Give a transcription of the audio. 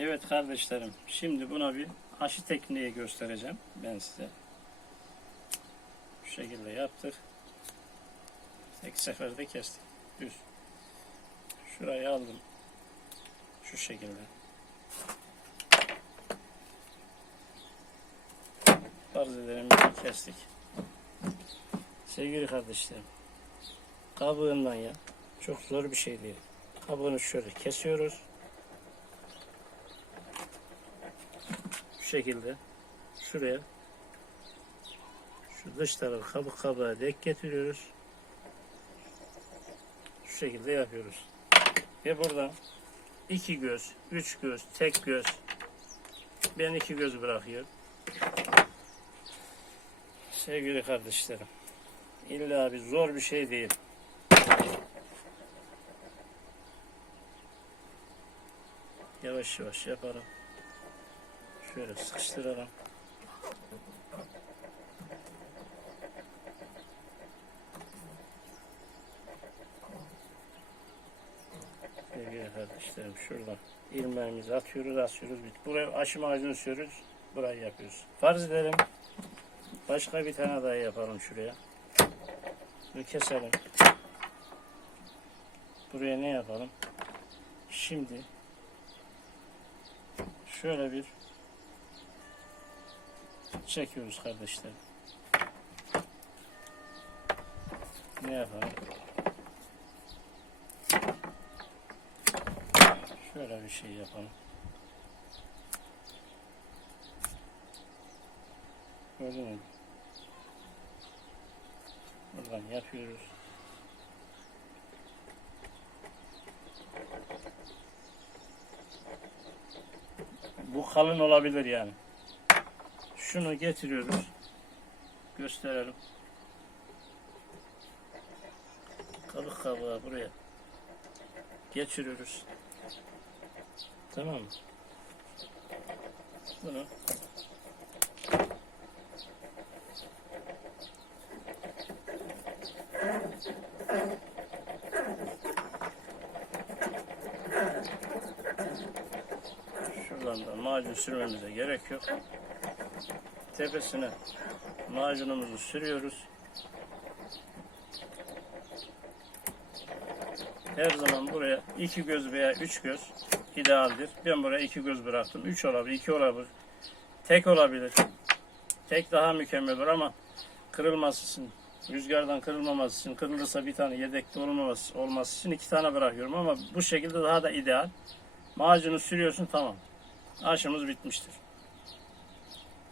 Evet kardeşlerim, şimdi buna bir aşı tekniği göstereceğim ben size. Şu şekilde yaptık. Tek seferde kestik. Düz. Şurayı aldım. Şu şekilde. Ki kestik. Sevgili kardeşlerim, kabuğundan ya. Çok zor bir şey değil. Kabuğunu şöyle kesiyoruz. Şekilde şuraya şu dış tarafı kabuk kabuğa denk getiriyoruz. Şu şekilde yapıyoruz. Ve burada iki göz, üç göz, tek göz. Ben iki göz bırakıyorum. Sevgili kardeşlerim, illa bir zor bir şey değil. Yavaş yavaş yapalım. Şöyle sıkıştıralım. Sevgili kardeşlerim şuradan ilmeğimizi atıyoruz asıyoruz. Buraya aşım ağacını sürüyoruz. Burayı yapıyoruz. Farz edelim. Başka bir tane daha yapalım şuraya. Bunu keselim. Buraya ne yapalım? Şimdi şöyle bir çekiyoruz kardeşler. Ne yapalım? Şöyle bir şey yapalım. Gördün mü? Buradan yapıyoruz. Bu kalın olabilir yani. Şunu getiriyoruz. Gösterelim. Kabuk kabuğa buraya geçiriyoruz. Tamam mı? Bunu şuradan da macun sürmemize gerek yok. Tepesine macunumuzu sürüyoruz. Her zaman buraya iki göz veya üç göz idealdir. Ben buraya iki göz bıraktım. Üç olabilir, iki olabilir. Tek olabilir. Tek daha mükemmel olur ama kırılması için, rüzgardan kırılmaması için, kırılırsa bir tane yedekte olmaması, olması için iki tane bırakıyorum ama bu şekilde daha da ideal. Macunu sürüyorsun tamam. Aşımız bitmiştir.